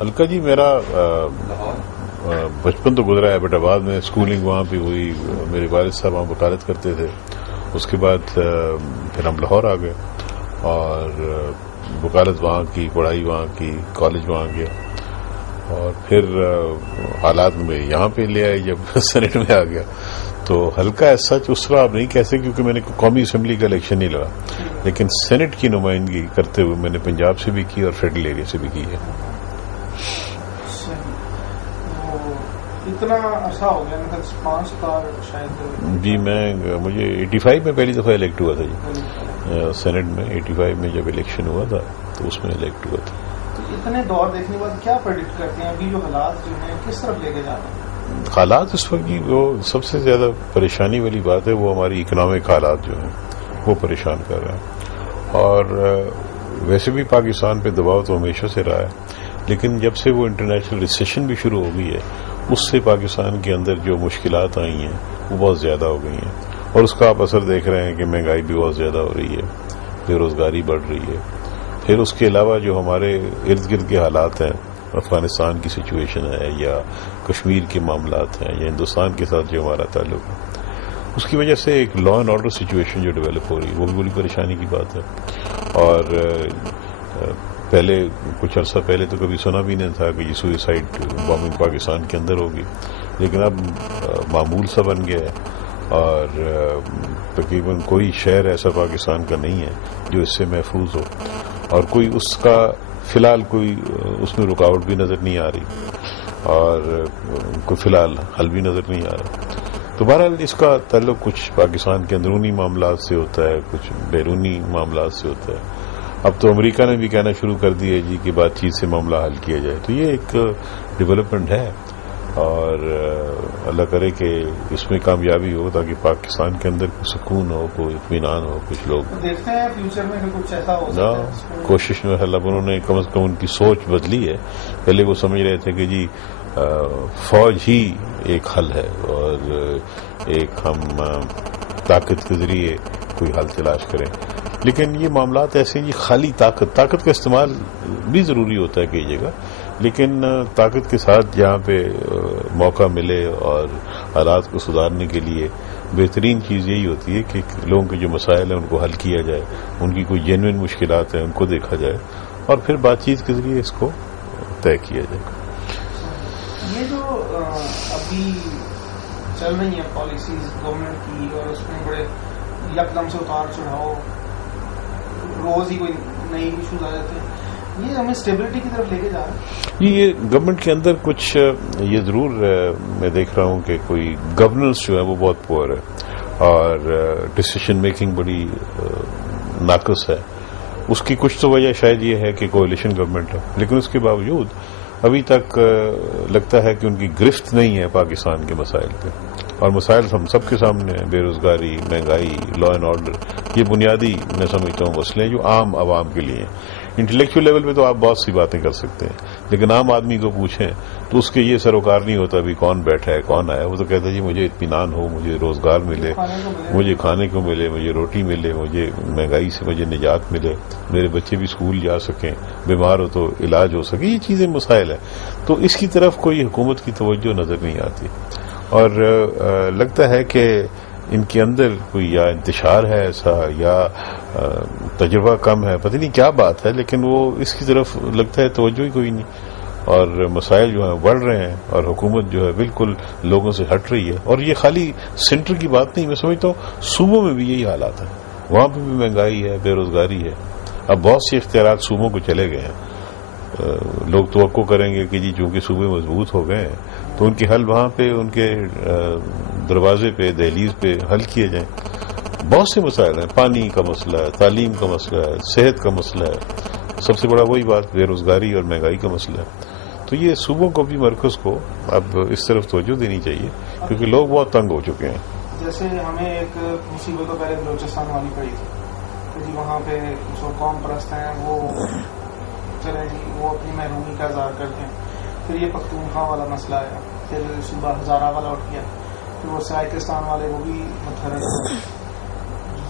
حلقہ جی میرا بچپن تو گزرا ہے ایبٹ آباد میں، اسکولنگ وہاں پہ ہوئی، میرے والد صاحب وہاں وکالت کرتے تھے. اس کے بعد پھر ہم لاہور آ گئے اور وکالت وہاں کی، پڑھائی وہاں کی، کالج وہاں گیا اور پھر حالات میں یہاں پہ لے آئے جب سینٹ میں آ گیا. تو حلقہ ایسا اس طرح آپ نہیں کہہ سکتے کیونکہ میں نے قومی اسمبلی کا الیکشن نہیں لڑا، لیکن سینٹ کی نمائندگی کرتے ہوئے میں نے پنجاب سے بھی کی اور فیڈرل ایریا سے بھی کی ہے. اتنا عرصہ ہو گیا، مطلب 5 سال شاید. جی مجھے 85 میں پہلی دفعہ الیکٹ ہوا تھا جی، سینٹ میں 85 میں جب الیکشن ہوا تھا تو اس میں الیکٹ ہوا تھا. تو اتنے دور دیکھنے کے بعد کیا پریڈکٹ کرتے ہیں ابھی جو حالات جو ہیں کس طرف لے کے جا رہے ہیں؟ حالات اس وقت کی وہ سب سے زیادہ پریشانی والی بات ہے، وہ ہماری اکنامک حالات جو ہیں وہ پریشان کر رہے ہیں. اور ویسے بھی پاکستان پہ دباؤ تو ہمیشہ سے رہا ہے، لیکن جب سے وہ انٹرنیشنل ریسیشن بھی شروع ہو گئی ہے اس سے پاکستان کے اندر جو مشکلات آئی ہیں وہ بہت زیادہ ہو گئی ہیں. اور اس کا آپ اثر دیکھ رہے ہیں کہ مہنگائی بھی بہت زیادہ ہو رہی ہے، بے روزگاری بڑھ رہی ہے. پھر اس کے علاوہ جو ہمارے ارد گرد کے حالات ہیں، افغانستان کی سچویشن ہے یا کشمیر کے معاملات ہیں یا ہندوستان کے ساتھ جو ہمارا تعلق ہے، اس کی وجہ سے ایک لا اینڈ آرڈر سچویشن جو ڈیولپ ہو رہی ہے وہ بھی بڑی پریشانی کی بات ہے. اور پہلے کچھ عرصہ پہلے تو کبھی سنا بھی نہیں تھا کہ یہ سوئسائڈ بامبنگ پاکستان کے اندر ہوگی، لیکن اب معمول سا بن گیا ہے. اور تقریباً کوئی شہر ایسا پاکستان کا نہیں ہے جو اس سے محفوظ ہو، اور کوئی اس کا فی الحال کوئی اس میں رکاوٹ بھی نظر نہیں آ رہی اور کوئی فی الحال حل بھی نظر نہیں آ رہا. تو بہرحال اس کا تعلق کچھ پاکستان کے اندرونی معاملات سے ہوتا ہے، کچھ بیرونی معاملات سے ہوتا ہے. اب تو امریکہ نے بھی کہنا شروع کر دیا جی کہ بات چیت سے معاملہ حل کیا جائے. تو یہ ایک ڈیولپمنٹ ہے اور اللہ کرے کہ اس میں کامیابی ہو تاکہ پاکستان کے اندر کوئی سکون ہو، کوئی اطمینان ہو. کچھ لوگ دیکھتے ہیں فیوچر میں کہ کچھ ایسا ہو سکتا ہے. کوشش میں اللہ انہوں نے کم از کم ان کی سوچ بدلی ہے. پہلے وہ سمجھ رہے تھے کہ جی فوج ہی ایک حل ہے اور ایک ہم طاقت کے ذریعے کوئی حل تلاش کریں، لیکن یہ معاملات ایسے جی خالی طاقت کا استعمال بھی ضروری ہوتا ہے کئی جگہ، لیکن طاقت کے ساتھ جہاں پہ موقع ملے اور حالات کو سدھارنے کے لیے بہترین چیز یہی ہوتی ہے کہ لوگوں کے جو مسائل ہیں ان کو حل کیا جائے، ان کی کوئی جینوئن مشکلات ہیں ان کو دیکھا جائے اور پھر بات چیت کے ذریعے اس کو طے کیا جائے. یہ جو ابھی چل رہی ہیں پالیسیز گورنمنٹ کی اور اس میں بڑے یکدم سے اتار چڑھاؤ، روز ہی کوئی نئی ایشوز آ جاتے ہیں، یہ ہمیں اسٹیبلٹی کی طرف لے کے جا رہا ہے. یہ گورنمنٹ کے اندر کچھ یہ ضرور میں دیکھ رہا ہوں کہ کوئی گورننس جو ہے وہ بہت پور ہے اور ڈسیشن میکنگ بڑی ناقص ہے. اس کی کچھ تو وجہ شاید یہ ہے کہ کولیشن گورنمنٹ ہے، لیکن اس کے باوجود ابھی تک لگتا ہے کہ ان کی گرفت نہیں ہے پاکستان کے مسائل پہ. اور مسائل ہم سب کے سامنے ہیں، بے روزگاری، مہنگائی، لا اینڈ آرڈر، یہ بنیادی میں سمجھتا ہوں مسئلے ہیں جو عام عوام کے لیے ہیں. انٹلیکچوئل لیول پہ تو آپ بہت سی باتیں کر سکتے ہیں، لیکن عام آدمی کو پوچھیں تو اس کے یہ سروکار نہیں ہوتا ابھی کون بیٹھا ہے کون آیا. وہ تو کہتا ہے جی مجھے اطمینان ہو، مجھے روزگار ملے، مجھے کھانے کو ملے، مجھے روٹی ملے، مجھے مہنگائی سے مجھے نجات ملے، میرے بچے بھی اسکول جا سکیں، بیمار ہو تو علاج ہو سکے. یہ چیزیں مسائل ہیں. تو اس کی طرف کوئی حکومت کی توجہ نظر نہیں آتی اور لگتا ہے کہ ان کے اندر کوئی یا انتشار ہے ایسا یا تجربہ کم ہے، پتہ نہیں کیا بات ہے، لیکن وہ اس کی طرف لگتا ہے توجہ ہی کوئی نہیں. اور مسائل جو ہیں بڑھ رہے ہیں اور حکومت جو ہے بالکل لوگوں سے ہٹ رہی ہے. اور یہ خالی سینٹر کی بات نہیں، میں سمجھتا ہوں صوبوں میں بھی یہی حالات ہیں، وہاں پہ بھی مہنگائی ہے، بے روزگاری ہے. اب بہت سے اختیارات صوبوں کو چلے گئے ہیں. لوگ توقع کریں گے کہ جی چونکہ صوبے مضبوط ہو گئے ہیں تو ان کے حل وہاں پہ ان کے دروازے پہ دہلیز پہ حل کیے جائیں. بہت سے مسائل ہیں، پانی کا مسئلہ ہے، تعلیم کا مسئلہ ہے، صحت کا مسئلہ ہے، سب سے بڑا وہی بات بے روزگاری اور مہنگائی کا مسئلہ ہے. تو یہ صوبوں کو بھی مرکز کو اب اس طرف توجہ دینی چاہیے کیونکہ لوگ بہت تنگ ہو چکے ہیں. جیسے ہمیں ایک مصیبت پہلے بلوچستان والی پڑی تھی کہ جی وہاں پہ جو قوم پرست ہیں وہ چلے جی وہ اپنی محرومی کا اظہار کرتے ہیں. پھر یہ پختونخوا والا مسئلہ آیا، پھر صوبہ ہزارہ والا اٹھ گیا، پھر وہ سرائکستان والے وہ بھی متحرک.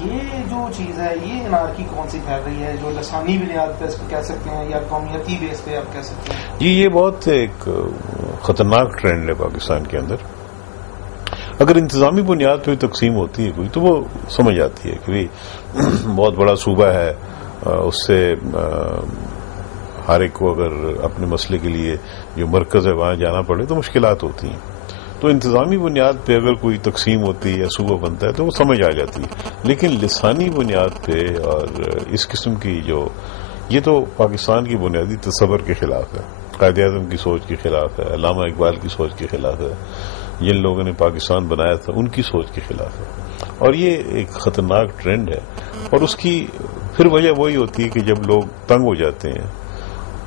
یہ جو چیز ہے یہ انارکی کون سی پھیل رہی ہے جو لسانی بنیاد پہ اس کو کہہ سکتے ہیں یا قومیتی بیس پہ آپ کہہ سکتے ہیں؟ جی یہ بہت ایک خطرناک ٹرینڈ ہے پاکستان کے اندر. اگر انتظامی بنیاد پہ تقسیم ہوتی ہے کوئی تو وہ سمجھ آتی ہے کہ بہت بڑا صوبہ ہے, اس سے ہر ایک کو اگر اپنے مسئلے کے لیے جو مرکز ہے وہاں جانا پڑے تو مشکلات ہوتی ہیں. تو انتظامی بنیاد پہ اگر کوئی تقسیم ہوتی ہے یا صوبہ بنتا ہے تو وہ سمجھ آ جاتی ہے. لیکن لسانی بنیاد پہ اور اس قسم کی جو یہ تو پاکستان کی بنیادی تصور کے خلاف ہے, قائد اعظم کی سوچ کے خلاف ہے, علامہ اقبال کی سوچ کے خلاف ہے, جن لوگوں نے پاکستان بنایا تھا ان کی سوچ کے خلاف ہے. اور یہ ایک خطرناک ٹرینڈ ہے. اور اس کی پھر وجہ وہی ہوتی ہے کہ جب لوگ تنگ ہو جاتے ہیں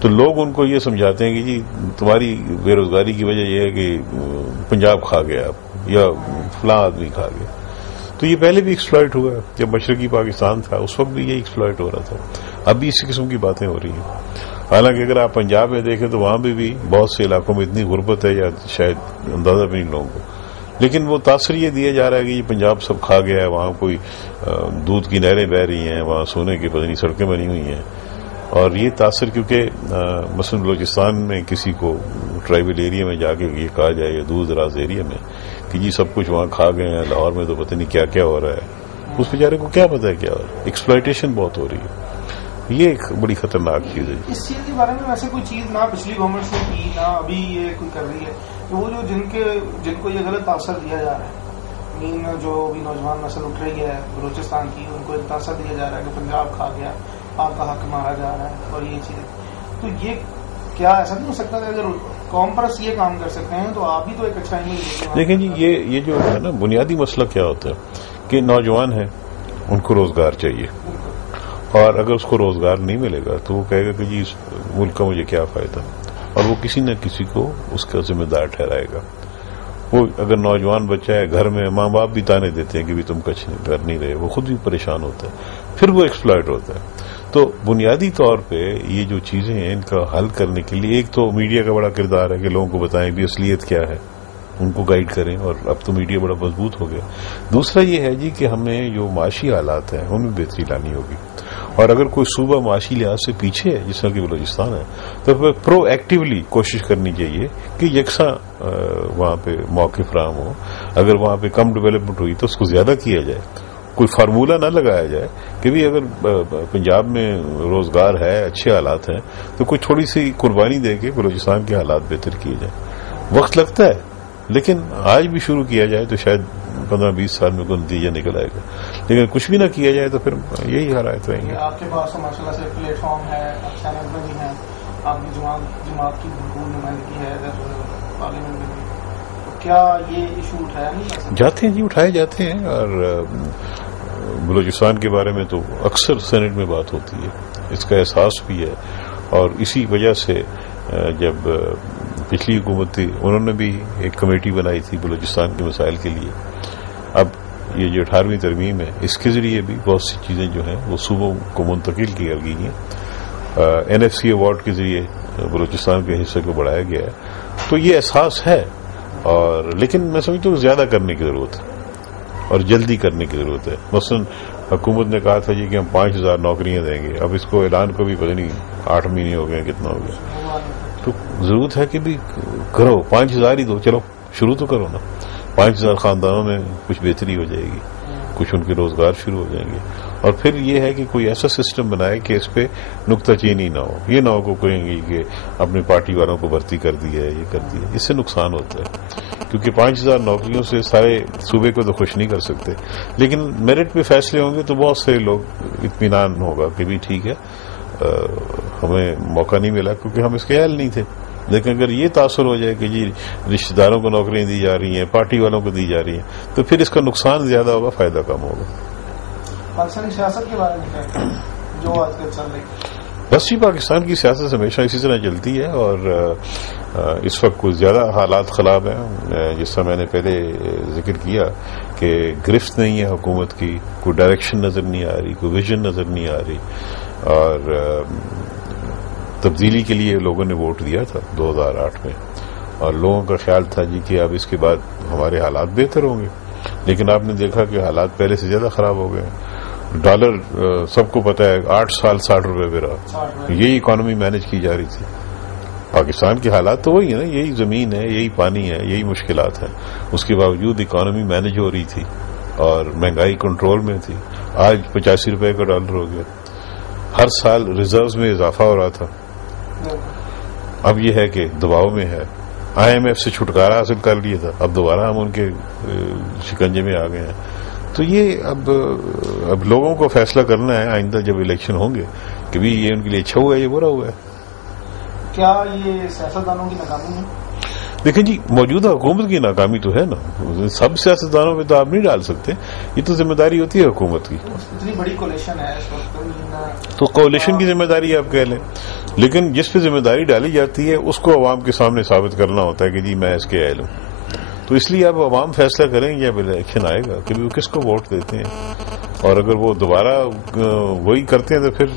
تو لوگ ان کو یہ سمجھاتے ہیں کہ جی تمہاری بے روزگاری کی وجہ یہ ہے کہ پنجاب کھا گیا یا فلاں آدمی کھا گیا. تو یہ پہلے بھی ایکسپلائٹ ہوا ہے, جب مشرقی پاکستان تھا اس وقت بھی یہ ایکسپلائٹ ہو رہا تھا. اب بھی اسی قسم کی باتیں ہو رہی ہیں. حالانکہ اگر آپ پنجاب میں دیکھیں تو وہاں بھی بہت سے علاقوں میں اتنی غربت ہے یا شاید اندازہ بھی نہیں لوگوں کو, لیکن وہ تاثر یہ دیا جا رہا ہے کہ یہ پنجاب سب کھا گیا ہے, وہاں کوئی دودھ کی نہریں بہ رہی ہیں, وہاں سونے کی پتہ نہیں سڑکیں بنی ہوئی ہیں. اور یہ تاثر کیونکہ مثلا بلوچستان میں کسی کو ٹرائبل ایریا میں جا کے یہ کہا جائے یا دور دراز ایریا میں کہ جی سب کچھ وہاں کھا گئے ہیں, لاہور میں تو پتہ نہیں کیا کیا ہو رہا ہے, اس بیچارے کو کیا پتہ ہے کیا ہو رہا ہے. ایکسپلائٹیشن بہت ہو رہی ہے. یہ ایک بڑی خطرناک چیز ہے. اس چیز کے بارے میں ویسے کوئی چیز نہ پچھلی گورنمنٹ نے کی نہ ابھی یہ کوئی کر رہی ہے کہ وہ جو جن کو یہ غلط تاثر دیا جا رہا ہے, جو بھی نوجوان نسل اٹھ رہی ہے بلوچستان کی, ان کو ایک تاثر دیا جا رہا ہے کہ پنجاب کھا گیا, آپ کا حق مارا جا رہا ہے اور یہ چیز. تو یہ کیا ایسا نہیں ہو سکتا کہ اگر قوم پرست یہ کام کر سکتے ہیں تو آپ بھی تو ایک اچھا امیج دیکھیں جی یہ جو ہے نا بنیادی مسئلہ کیا ہوتا ہے کہ نوجوان ہیں ان کو روزگار چاہیے, اور اگر اس کو روزگار نہیں ملے گا تو وہ کہے گا کہ جی اس ملک کا مجھے کیا فائدہ, اور وہ کسی نہ کسی کو اس کا ذمہ دار ٹھہرائے گا. وہ اگر نوجوان بچہ ہے گھر میں, ماں باپ بھی تانے دیتے ہیں کہ بھی تم کچھ کر نہیں رہے, وہ خود بھی پریشان ہوتا ہے, پھر وہ ایکسپلائٹ ہوتا ہے. تو بنیادی طور پہ یہ جو چیزیں ہیں ان کا حل کرنے کے لیے ایک تو میڈیا کا بڑا کردار ہے کہ لوگوں کو بتائیں بھی اصلیت کیا ہے, ان کو گائیڈ کریں, اور اب تو میڈیا بڑا مضبوط ہو گیا. دوسرا یہ ہے جی کہ ہمیں جو معاشی حالات ہیں ان میں بہتری لانی ہوگی, اور اگر کوئی صوبہ معاشی لحاظ سے پیچھے ہے جس طرح کہ بلوچستان ہے تو پھر پرو ایکٹیولی کوشش کرنی چاہیے کہ یکساں وہاں پہ موقع فراہم ہو. اگر وہاں پہ کم ڈیولپمنٹ ہوئی تو اس کو زیادہ کیا جائے. کوئی فارمولہ نہ لگایا جائے کہ بھی اگر پنجاب میں روزگار ہے, اچھے حالات ہیں, تو کوئی تھوڑی سی قربانی دے کے بلوچستان کے حالات بہتر کیے جائیں. وقت لگتا ہے لیکن آج بھی شروع کیا جائے تو شاید 15-20 سال میں کوئی نتیجہ نکل آئے گا, لیکن کچھ بھی نہ کیا جائے تو پھر یہی حالات رہیں گے. آپ کے پاس ماشاء اللہ سے پلیٹ فارم ہے, آپ چینل میں بھی ہیں, آپ کی جماعت کی بھرپور نمائندگی ہے پارلیمنٹ میں بھی, تو کیا یہ ایشو اٹھایا نہیں جاتے ہیں؟ جی اٹھائے جاتے ہیں, اور بلوچستان کے بارے میں تو اکثر سینٹ میں بات ہوتی ہے, اس کا احساس بھی ہے. اور اسی وجہ سے جب پچھلی حکومت تھی انہوں نے بھی ایک کمیٹی بنائی تھی بلوچستان کے مسائل کے لیے. اب یہ جو 18ویں ترمیم ہے اس کے ذریعے بھی بہت سی چیزیں جو ہیں وہ صوبوں کو منتقل کی گئی ہیں. NFC ایوارڈ کے ذریعے بلوچستان کے حصے کو بڑھایا گیا ہے. تو یہ احساس ہے, اور لیکن میں سمجھتا ہوں زیادہ کرنے کی ضرورت ہے اور جلدی کرنے کی ضرورت ہے. مثلا حکومت نے کہا تھا جی کہ ہم 5000 نوکریاں دیں گے, اب اس کو اعلان کو بھی پتہ نہیں 8 مہینے ہو گئے کتنا ہو گیا. تو ضرورت ہے کہ بھی کرو, 5000 ہی دو, چلو شروع تو کرو نا. 5000 خاندانوں میں کچھ بہتری ہو جائے گی, کچھ ان کے روزگار شروع ہو جائیں گے. اور پھر یہ ہے کہ کوئی ایسا سسٹم بنائے کہ اس پہ نکتہ چینی نہ ہو. یہ نہ ہو کو کہیں گے کہ اپنی پارٹی والوں کو بھرتی کر دی ہے, یہ کر دی ہے, اس سے نقصان ہوتا ہے. کیونکہ 5000 نوکریوں سے سارے صوبے کو تو خوش نہیں کر سکتے, لیکن میرٹ پہ فیصلے ہوں گے تو بہت سے لوگ اطمینان ہوگا کہ بھی ٹھیک ہے ہمیں موقع نہیں ملا کیونکہ ہم اس کے اہل نہیں تھے. لیکن اگر یہ تاثر ہو جائے کہ جی رشتہ داروں کو نوکریاں دی جا رہی ہیں, پارٹی والوں کو دی جا رہی ہیں, تو پھر اس کا نقصان زیادہ ہوگا, فائدہ کم ہوگا. پاکستانی سیاست کے بارے میں جو آج کل چل رہی ہے, بس جی پاکستان کی سیاست ہمیشہ اسی طرح چلتی ہے, اور اس وقت کچھ زیادہ حالات خراب ہیں. جس طرح میں نے پہلے ذکر کیا کہ گرفت نہیں ہے حکومت کی, کوئی ڈائریکشن نظر نہیں آ رہی, کوئی ویژن نظر نہیں آ رہی. اور تبدیلی کے لیے لوگوں نے ووٹ دیا تھا 2008 میں, اور لوگوں کا خیال تھا جی کہ اب اس کے بعد ہمارے حالات بہتر ہوں گے, لیکن آپ نے دیکھا کہ حالات پہلے سے زیادہ خراب ہو گئے. ڈالر سب کو پتا ہے 8 سال 60 روپے پہ رہا. یہی اکانومی مینج کی جا رہی تھی. پاکستان کے حالات تو وہی ہے نا, یہی زمین ہے, یہی پانی ہے, یہی مشکلات ہیں. اس کے باوجود اکانومی مینج ہو رہی تھی اور مہنگائی کنٹرول میں تھی. آج 85 روپے کا ڈالر ہو گیا. ہر سال ریزروز میں اضافہ ہو رہا تھا. اب یہ ہے کہ دباؤ میں ہے. IMF سے چھٹکارا حاصل کر لیا تھا, اب دوبارہ ہم ان کے شکنجے میں آ گئے ہیں. تو یہ اب لوگوں کو فیصلہ کرنا ہے آئندہ جب الیکشن ہوں گے کہ بھی یہ ان کے لیے اچھا ہوا ہے, یہ برا ہوا ہے. کیا یہ سیاستدانوں کی ناکامی ہے؟ دیکھیں جی, موجودہ حکومت کی ناکامی تو ہے نا. سب سیاستدانوں پہ تو آپ نہیں ڈال سکتے, یہ تو ذمہ داری ہوتی ہے حکومت کی. اتنی بڑی کولیشن ہے اس وقت, تو کولیشن کی ذمہ داری آپ کہہ لیں, لیکن جس پہ ذمہ داری ڈالی جاتی ہے اس کو عوام کے سامنے ثابت کرنا ہوتا ہے کہ جی میں اس کے اہل ہوں. تو اس لیے اب عوام فیصلہ کریں گے جب الیکشن آئے گا کہ وہ کس کو ووٹ دیتے ہیں, اور اگر وہ دوبارہ وہی کرتے ہیں تو پھر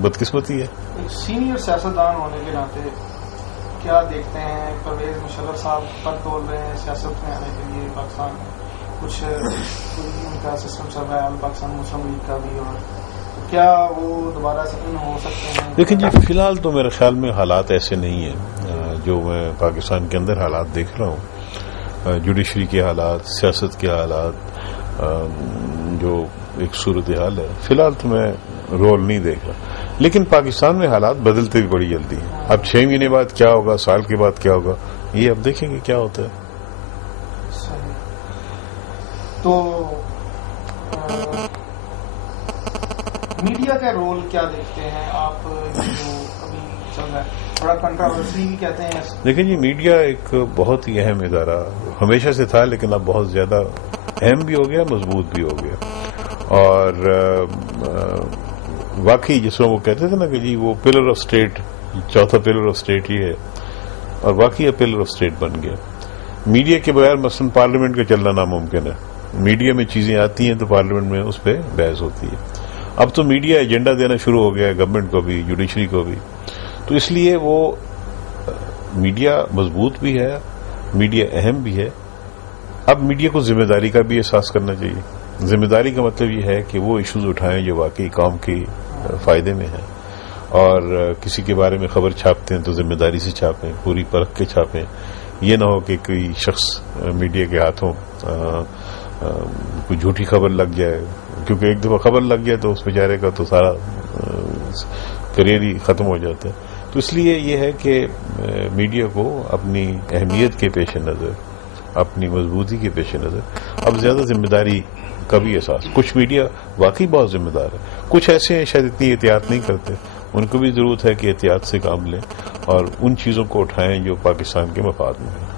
بدقسمتی ہے. سینئر سیاستدان ہونے کے ناطے کیا دیکھتے ہیں؟ پرویز مشرف صاحب پر تول رہے ہیں سیاست میں آنے کے لیے پاکستان میں, کچھ ان کا سسٹم چل رہا ہے پاکستان مسلم لیگ کا بھی, اور کیا وہ دوبارہ سے ان ہو سکتے ہیں؟ دیکھیں جی, فی الحال تو میرے خیال میں حالات ایسے نہیں ہیں جو میں پاکستان کے اندر حالات دیکھ رہا ہوں. جوڈیشری کے حالات, سیاست کے حالات, جو ایک صورتحال ہے, فی الحال تو میں رول نہیں دیکھ رہا. لیکن پاکستان میں حالات بدلتے بھی بڑی جلدی ہیں. اب 6 مہینے بعد کیا ہوگا, سال کے بعد کیا ہوگا, یہ اب دیکھیں گے کیا ہوتا ہے. تو میڈیا کا رول کیا دیکھتے ہیں آپ, جو ابھی چل رہا ہے بڑا کنٹراورسی بھی کہتے ہیں؟ دیکھیں جی, میڈیا ایک بہت ہی اہم ادارہ ہمیشہ سے تھا, لیکن اب بہت زیادہ اہم بھی ہو گیا, مضبوط بھی ہو گیا. اور واقعی جس طرح وہ کہتے تھے نا کہ جی وہ پلر آف اسٹیٹ, چوتھا پلر آف اسٹیٹ یہ ہے, اور واقعی اب پلر آف اسٹیٹ بن گیا. میڈیا کے بغیر مثلاً پارلیمنٹ کا چلنا ناممکن ہے. میڈیا میں چیزیں آتی ہیں تو پارلیمنٹ میں اس پہ بحث ہوتی ہے. اب تو میڈیا ایجنڈا دینا شروع ہو گیا ہے, گورنمنٹ کو بھی, جوڈیشری کو بھی. تو اس لیے وہ میڈیا مضبوط بھی ہے, میڈیا اہم بھی ہے. اب میڈیا کو ذمہ داری کا بھی احساس کرنا چاہیے. ذمہ داری کا مطلب یہ ہے کہ وہ ایشوز اٹھائیں جو واقعی قوم کی فائدے میں ہیں, اور کسی کے بارے میں خبر چھاپتے ہیں تو ذمہ داری سے چھاپیں, پوری پرکھ کے چھاپیں. یہ نہ ہو کہ کوئی شخص میڈیا کے ہاتھوں کوئی جھوٹی خبر لگ جائے, کیونکہ ایک دفعہ خبر لگ جائے تو اس بیچارے کا تو سارا کریئر ہی ختم ہو جاتا ہے. تو اس لیے یہ ہے کہ میڈیا کو اپنی اہمیت کے پیش نظر, اپنی مضبوطی کے پیش نظر اب زیادہ ذمہ داری کا بھی احساس. کچھ میڈیا واقعی بہت ذمہ دار ہے, کچھ ایسے ہیں شاید اتنی احتیاط نہیں کرتے. ان کو بھی ضرورت ہے کہ احتیاط سے کام لیں اور ان چیزوں کو اٹھائیں جو پاکستان کے مفاد میں ہیں.